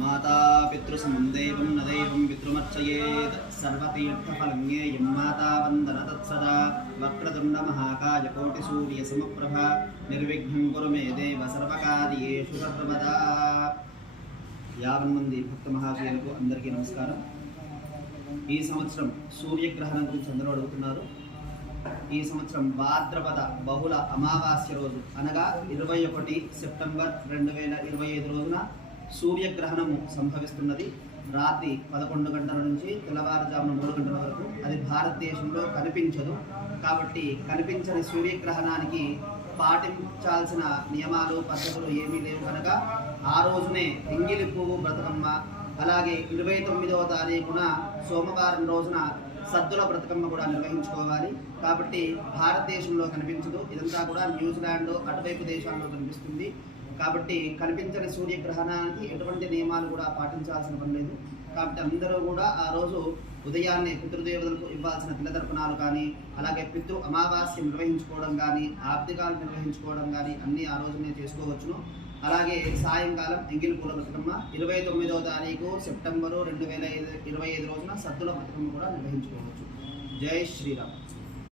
माता पितृसमं देवं न देवं पितृमर्चयेत् सर्वतीर्थफलज्ञेयं माता वन्दन तत्सदा वक्रतुण्डमहाकाय कोटिसूर्यसमप्रभा निर्विघ्नं कुरु मे देव सर्वकार्येषु सर्वदा। 50 మంది భక్త మహాశయులకు అందరికీ నమస్కారం। ఈ సంవత్సరం సూర్యగ్రహణం గురించి అందరూ అడుగుతున్నారు। ఈ సంవత్సరం భాద్రపద బహుళ అమావాస్య రోజు అనగా 21 సెప్టెంబర్ 2025 రోజున సూర్యగ్రహణము సంభవిస్తున్నది। రాత్రి 11 గంటల నుంచి తెల్లవారుజామున 3 గంటల వరకు అది భారతదేశంలో కనిపించదు। కాబట్టి కనిపించని సూర్యగ్రహణానికి పాటించాల్సిన నియమాలు పద్ధతులు ఏమీ లేవు కనుక ఆ రోజునే ఎంగిలి పువ్వు బ్రతకమ్మ, అలాగే 29వ తారీఖున సోమవారం రోజున సద్దుల బ్రతకమ్మ కూడా నిర్వహించుకోవాలి। కాబట్టి భారతదేశంలో కనిపించదు, ఇదంతా కూడా న్యూజిలాండ్ అటువైపు దేశాల్లో కనిపిస్తుంది। కాబట్టి కనిపించని సూర్యగ్రహణానికి ఎటువంటి నియమాలు కూడా పాటించాల్సిన పని లేదు। కాబట్టి అందరూ కూడా ఆ రోజు ఉదయాన్నే పితృదేవతలకు ఇవ్వాల్సిన తిలతర్పణాలు కానీ, అలాగే పితృ అమావాస్య నిర్వహించుకోవడం కానీ, ఆబ్దికాలు నిర్వహించుకోవడం కానీ అన్నీ ఆ రోజునే చేసుకోవచ్చును। అలాగే సాయంకాలం ఎంగిలి పూల బ్రతకమ్మ 29వ తారీఖు సెప్టెంబరు 2025 రోజున సద్దుల బ్రతకమ్మ కూడా నిర్వహించుకోవచ్చు। జై శ్రీరామ్।